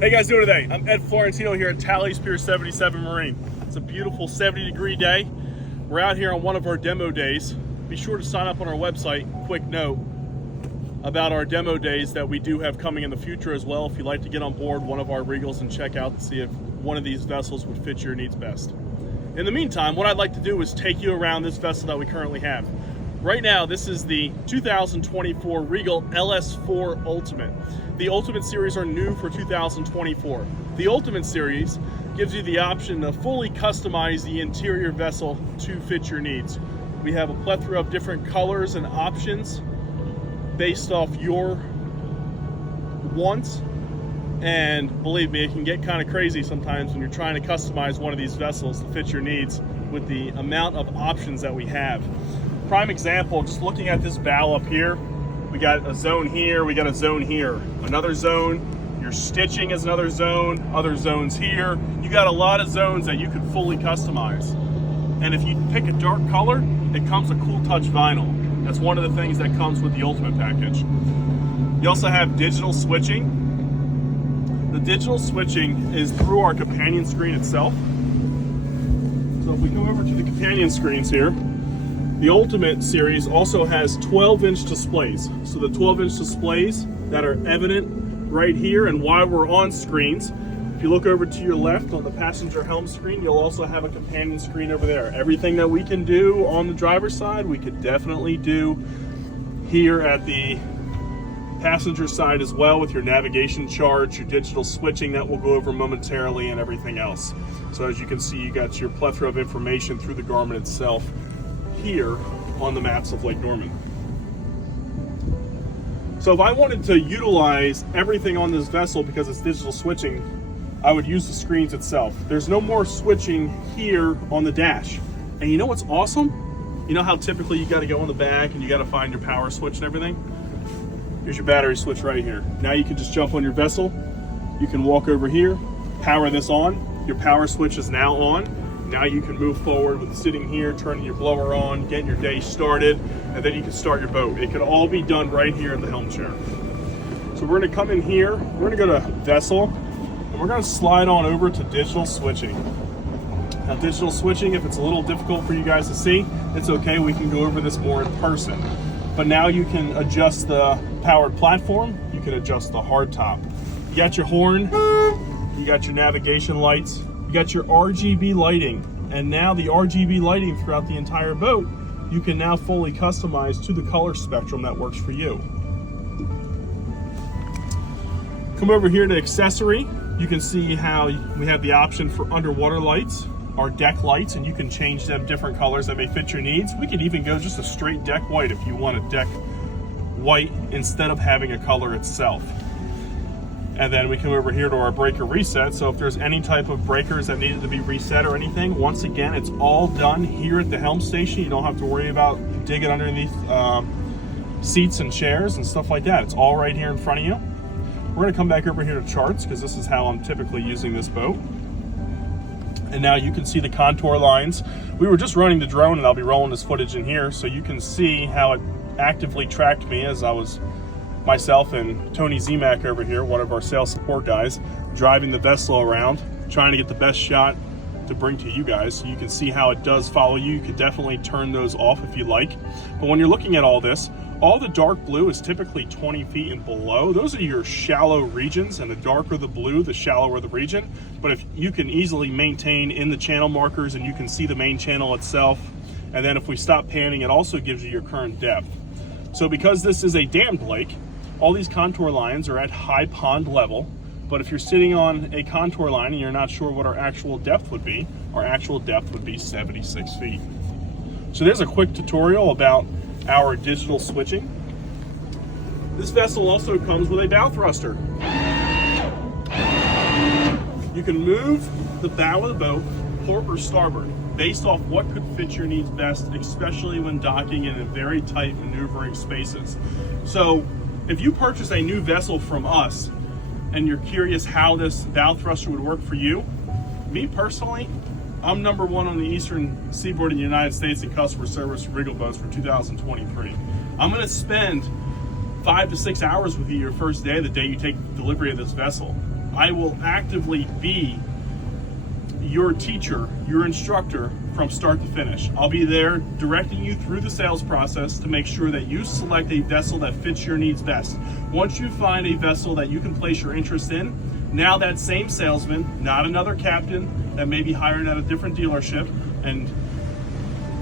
Hey guys, doing today? I'm Ed Florentino here at Tally's Pier 77 Marine. It's a beautiful 70-degree day. We're out here on one of our demo days. Be sure to sign up on our website. Quick note about our demo days that we do have coming in the future as well. If you'd like to get on board one of our Regals and check out and see if one of these vessels would fit your needs best. In the meantime, what I'd like to do is take you around this vessel that we currently have. Right now, this is the 2024 Regal LS4 Ultimate. The Ultimate Series are new for 2024. The Ultimate Series gives you the option to fully customize the interior vessel to fit your needs. We have a plethora of different colors and options based off your wants. And believe me, it can get kind of crazy sometimes when you're trying to customize one of these vessels to fit your needs with the amount of options that we have. Prime example, just looking at this bow up here, we got a zone here, we got a zone here, another zone, your stitching is another zone, other zones here. You got a lot of zones that you could fully customize. And if you pick a dark color, it comes a Cool Touch vinyl. That's one of the things that comes with the Ultimate package. You also have digital switching. The digital switching is through our companion screen itself. So if we go over to the companion screens here, the Ultimate Series also has 12-inch displays. So the 12-inch displays that are evident right here, and while we're on screens, if you look over to your left on the passenger helm screen, you'll also have a companion screen over there. Everything that we can do on the driver's side, we could definitely do here at the passenger side as well, with your navigation charts, your digital switching that we'll go over momentarily, and everything else. So as you can see, you got your plethora of information through the Garmin itself here on the maps of Lake Norman. So if I wanted to utilize everything on this vessel because it's digital switching, I would use the screens itself. There's no more switching here on the dash. And you know what's awesome? You know how typically you got to go in the back and you got to find your power switch and everything? Here's your battery switch right here. Now you can just jump on your vessel. You can walk over here, power this on. Your power switch is now on. Now you can move forward with sitting here, turning your blower on, getting your day started, and then you can start your boat. It can all be done right here in the helm chair. So we're gonna come in here, we're gonna go to vessel, and we're gonna slide on over to digital switching. Now digital switching, if it's a little difficult for you guys to see, it's okay, we can go over this more in person. But now you can adjust the powered platform, you can adjust the hard top. You got your horn, you got your navigation lights, you got your RGB lighting, and now the RGB lighting throughout the entire boat, you can now fully customize to the color spectrum that works for you. Come over here to accessory. You can see how we have the option for underwater lights, our deck lights, and you can change them different colors that may fit your needs. We could even go just a straight deck white if you want a deck white instead of having a color itself. And then we come over here to our breaker reset. So if there's any type of breakers that needed to be reset or anything, once again, it's all done here at the helm station. You don't have to worry about digging underneath seats and chairs and stuff like that. It's all right here in front of you. We're gonna come back over here to charts because this is how I'm typically using this boat. And now you can see the contour lines. We were just running the drone, and I'll be rolling this footage in here so you can see how it actively tracked me as I was myself and Tony Zemak over here, one of our sales support guys, driving the vessel around, trying to get the best shot to bring to you guys. So you can see how it does follow you. You could definitely turn those off if you like. But when you're looking at all this, all the dark blue is typically 20 feet and below. Those are your shallow regions, and the darker the blue, the shallower the region. But if you can easily maintain in the channel markers, and you can see the main channel itself, and then if we stop panning, it also gives you your current depth. So because this is a dammed lake, all these contour lines are at high pond level, but if you're sitting on a contour line and you're not sure what our actual depth would be, our actual depth would be 76 feet. So there's a quick tutorial about our digital switching. This vessel also comes with a bow thruster. You can move the bow of the boat, port or starboard, based off what could fit your needs best, especially when docking in very tight maneuvering spaces. So if you purchase a new vessel from us and you're curious how this bow thruster would work for you, me personally, I'm number one on the eastern seaboard in the United States in customer service for Regal boats for 2023. I'm gonna spend 5 to 6 hours with you your first day, the day you take delivery of this vessel. I will actively be your teacher, your instructor from start to finish. I'll be there directing you through the sales process to make sure that you select a vessel that fits your needs best. Once you find a vessel that you can place your interest in, now that same salesman, not another captain that may be hired at a different dealership, and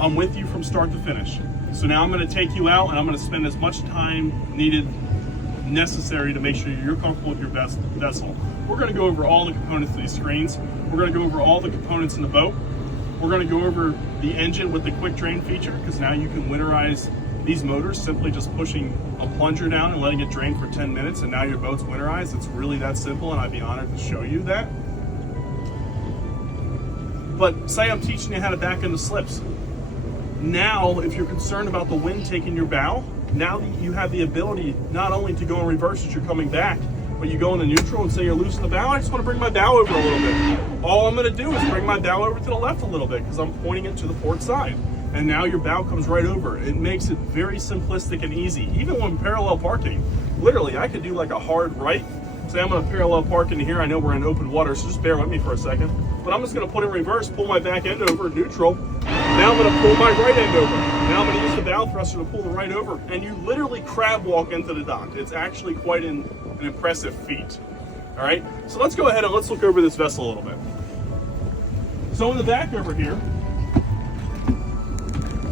I'm with you from start to finish. So now I'm going to take you out and I'm going to spend as much time necessary to make sure you're comfortable with your vessel. We're going to go over all the components of these screens. We're going to go over all the components in the boat. We're going to go over the engine with the quick drain feature, because now you can winterize these motors simply just pushing a plunger down and letting it drain for 10 minutes, and now your boat's winterized. It's really that simple, and I'd be honored to show you that. But say I'm teaching you how to back into slips. Now, if you're concerned about the wind taking your bow, now you have the ability not only to go in reverse as you're coming back, but you go into neutral and say you're loose in the bow. I just want to bring my bow over a little bit. All I'm going to do is bring my bow over to the left a little bit because I'm pointing it to the port side. And now your bow comes right over. It makes it very simplistic and easy. Even when parallel parking, literally I could do like a hard right. Say I'm going to parallel park into here. I know we're in open water, so just bear with me for a second. But I'm just going to put it in reverse, pull my back end over, neutral. Now I'm going to pull my right end over. Now I'm going to use the bow thruster to pull the right over. And you literally crab walk into the dock. It's actually quite an impressive feat. All right, so let's go ahead and let's look over this vessel a little bit. So in the back over here,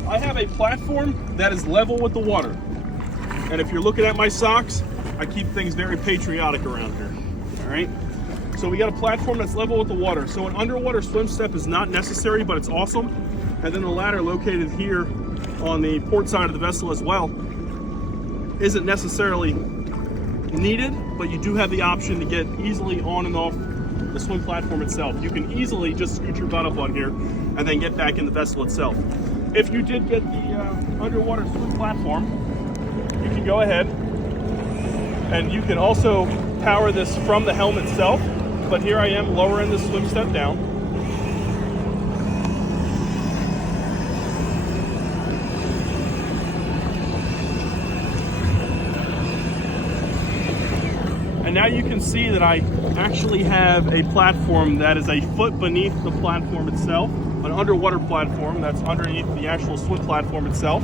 I have a platform that is level with the water. And if you're looking at my socks, I keep things very patriotic around here. All right, so we got a platform that's level with the water. So an underwater swim step is not necessary, but it's awesome. And then the ladder located here on the port side of the vessel as well isn't necessarily needed, but you do have the option to get easily on and off the swim platform itself. You can easily just scoot your butt up on here and then get back in the vessel itself. If you did get the underwater swim platform, you can go ahead and you can also power this from the helm itself. But here I am lowering the swim step down. And now you can see that I actually have a platform that is a foot beneath the platform itself, an underwater platform that's underneath the actual swim platform itself,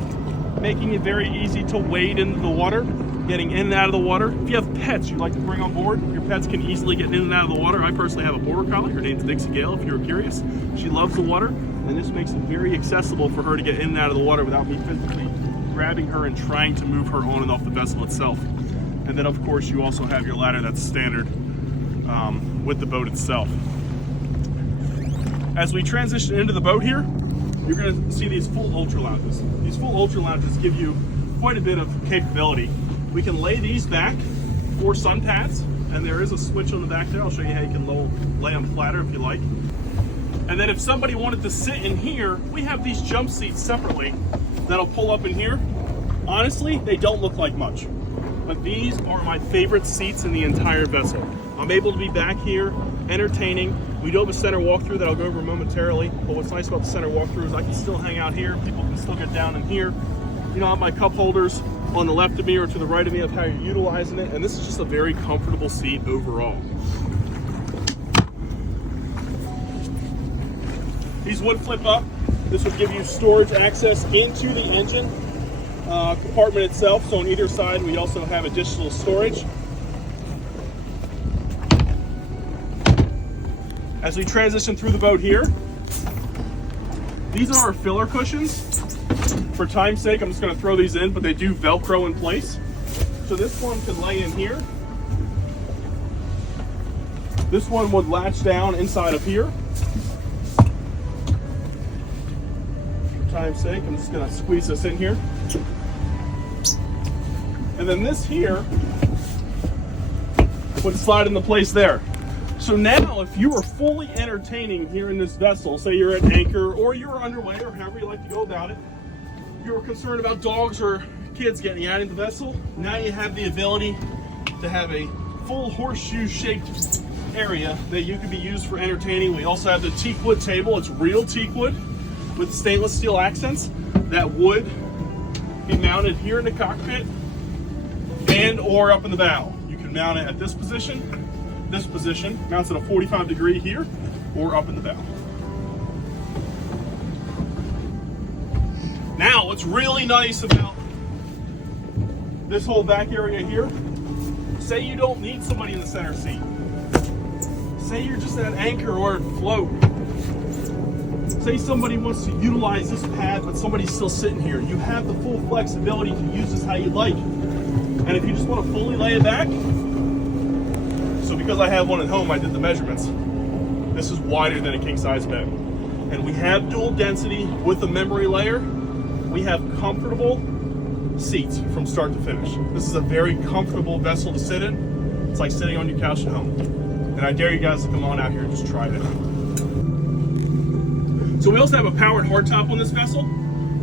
making it very easy to wade into the water, getting in and out of the water. If you have pets you'd like to bring on board, your pets can easily get in and out of the water. I personally have a border collie. Her name's Dixie Gale, if you're curious. She loves the water, and this makes it very accessible for her to get in and out of the water without me physically grabbing her and trying to move her on and off the vessel itself. And then of course you also have your ladder that's standard with the boat itself. As we transition into the boat here, you're going to see these full ultra lounges. These full ultra lounges give you quite a bit of capability. We can lay these back for sun pads, and there is a switch on the back there. I'll show you how you can lay them flatter if you like. And then if somebody wanted to sit in here, we have these jump seats separately that'll pull up in here. Honestly, they don't look like much, but these are my favorite seats in the entire vessel. I'm able to be back here entertaining. We do have a center walkthrough that I'll go over momentarily, but what's nice about the center walkthrough is I can still hang out here. People can still get down in here. You know, I have my cup holders on the left of me or to the right of me of how you're utilizing it, and this is just a very comfortable seat overall. These would flip up. This would give you storage access into the engine compartment itself. So on either side, we also have additional storage. As we transition through the boat here, these are our filler cushions. For time's sake, I'm just going to throw these in, but they do Velcro in place. So this one can lay in here. This one would latch down inside of here. For time's sake, I'm just going to squeeze this in here. And then this here would slide into place there. So now, if you are fully entertaining here in this vessel, say you're at anchor or you're underway or however you like to go about it, you're concerned about dogs or kids getting out into the vessel, now you have the ability to have a full horseshoe-shaped area that you can be used for entertaining. We also have the teakwood table. It's real teakwood with stainless steel accents that would be mounted here in the cockpit and or up in the bow. You can mount it at this position. this position, mounts at a 45 degree here or up in the bow. Now, what's really nice about this whole back area here, say you don't need somebody in the center seat. Say you're just at anchor or at float. Say somebody wants to utilize this pad, but somebody's still sitting here. You have the full flexibility to use this how you like. And if you just want to fully lay it back, so because I have one at home, I did the measurements. This is wider than a king size bed. And we have dual density with the memory layer. We have comfortable seats from start to finish. This is a very comfortable vessel to sit in. It's like sitting on your couch at home. And I dare you guys to come on out here and just try it out. So we also have a powered hardtop on this vessel.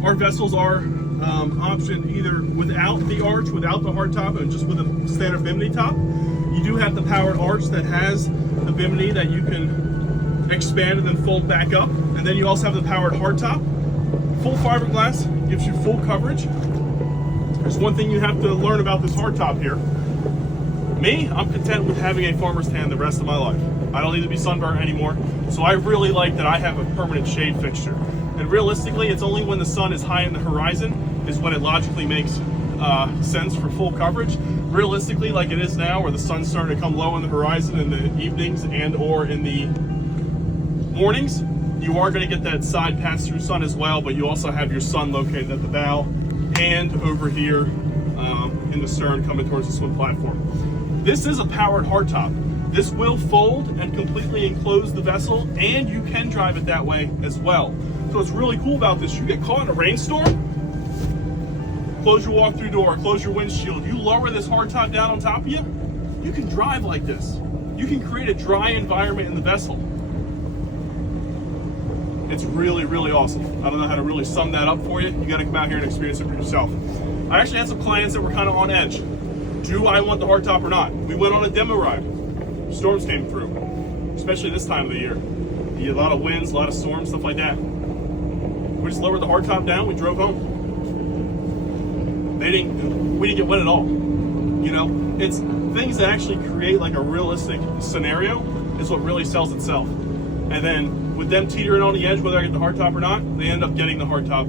Our vessels are optioned either without the arch, without the hardtop, and just with a standard bimini top. You do have the powered arch that has the bimini that you can expand and then fold back up. And then you also have the powered hardtop. Full fiberglass gives you full coverage. There's one thing you have to learn about this hardtop here. Me, I'm content with having a farmer's tan the rest of my life. I don't need to be sunburned anymore. So I really like that I have a permanent shade fixture. And realistically, it's only when the sun is high in the horizon is when it logically makes sense for full coverage. Realistically, like it is now, where the sun's starting to come low on the horizon in the evenings and or in the mornings, you are going to get that side pass-through sun as well, but you also have your sun located at the bow and over here in the stern coming towards the swim platform. This is a powered hardtop. This will fold and completely enclose the vessel, and you can drive it that way as well. So what's really cool about this, you get caught in a rainstorm, close your walk-through door, close your windshield, you lower this hardtop down on top of you, you can drive like this. You can create a dry environment in the vessel. It's really, really awesome. I don't know how to really sum that up for you. You gotta come out here and experience it for yourself. I actually had some clients that were kind of on edge. Do I want the hardtop or not? We went on a demo ride. Storms came through, especially this time of the year. You get a lot of winds, a lot of storms, stuff like that. We just lowered the hardtop down, we drove home. We didn't get wet at all. You know, it's things that actually create like a realistic scenario is what really sells itself. And then with them teetering on the edge, whether I get the hardtop or not, they end up getting the hardtop.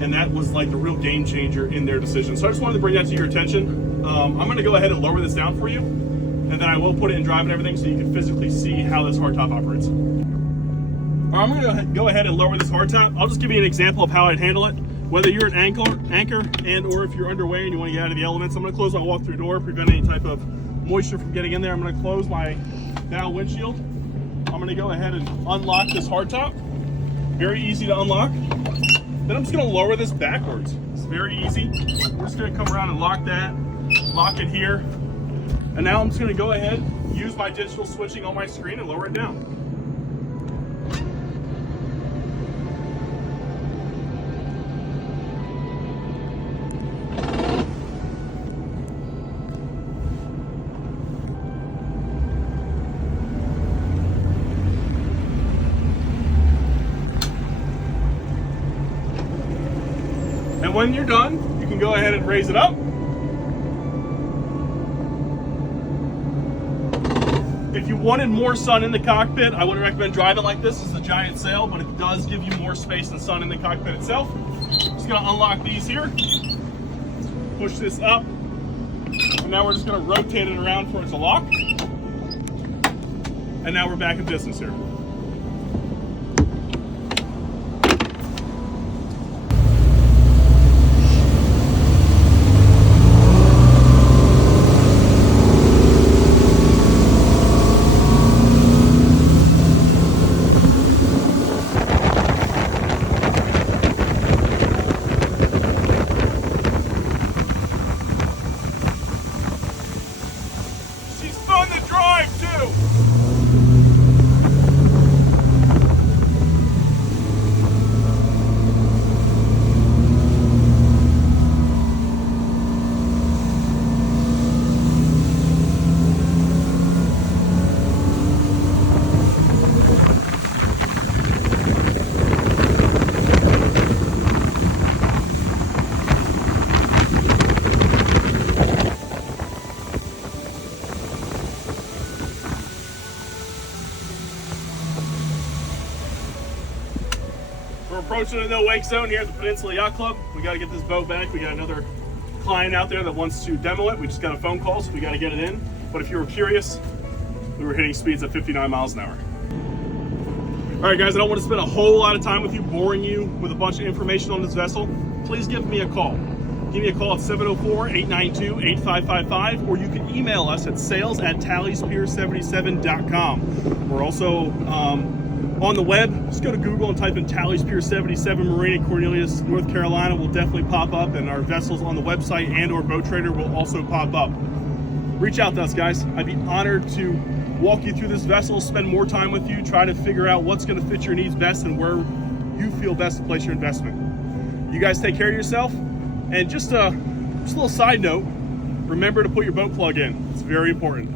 And that was like the real game changer in their decision. So I just wanted to bring that to your attention. I'm gonna go ahead and lower this down for you, and then I will put it in drive and everything so you can physically see how this hardtop operates. All right, I'm gonna go ahead and lower this hardtop. I'll just give you an example of how I'd handle it. Whether you're an anchor and or if you're underway and you wanna get out of the elements, I'm gonna close my walk-through door, prevent any type of moisture from getting in there. I'm gonna close my bow windshield. I'm gonna go ahead and unlock this hardtop. Very easy to unlock. Then I'm just gonna lower this backwards. It's very easy. We're just gonna come around and lock that, lock it here. And now I'm just gonna go ahead, use my digital switching on my screen and lower it down. And when you're done, you can go ahead and raise it up. If you wanted more sun in the cockpit, I wouldn't recommend driving like this. It's a giant sail, but it does give you more space and sun in the cockpit itself. Just gonna unlock these here, push this up, and now we're just gonna rotate it around for it to lock. And now we're back in business here. approaching the no wake zone here at the Peninsula Yacht Club. We got to get this boat back. We got another client out there that wants to demo it. We just got a phone call, so we got to get it in. But if you were curious, we were hitting speeds at 59 miles an hour. All right, guys, I don't want to spend a whole lot of time with you, boring you with a bunch of information on this vessel. Please give me a call. Give me a call at 704-892-8555, or you can email us at sales@taliespier77.com. We're also on the web. Just go to Google and type in Talie's Pier 77 Marine in Cornelius, North Carolina. Will definitely pop up, and our vessels on the website and or Boat Trader will also pop up. Reach out to us, guys. I'd be honored to walk you through this vessel, spend more time with you, try to figure out what's going to fit your needs best and where you feel best to place your investment. You guys take care of yourself. And just a little side note, remember to put your boat plug in. It's very important.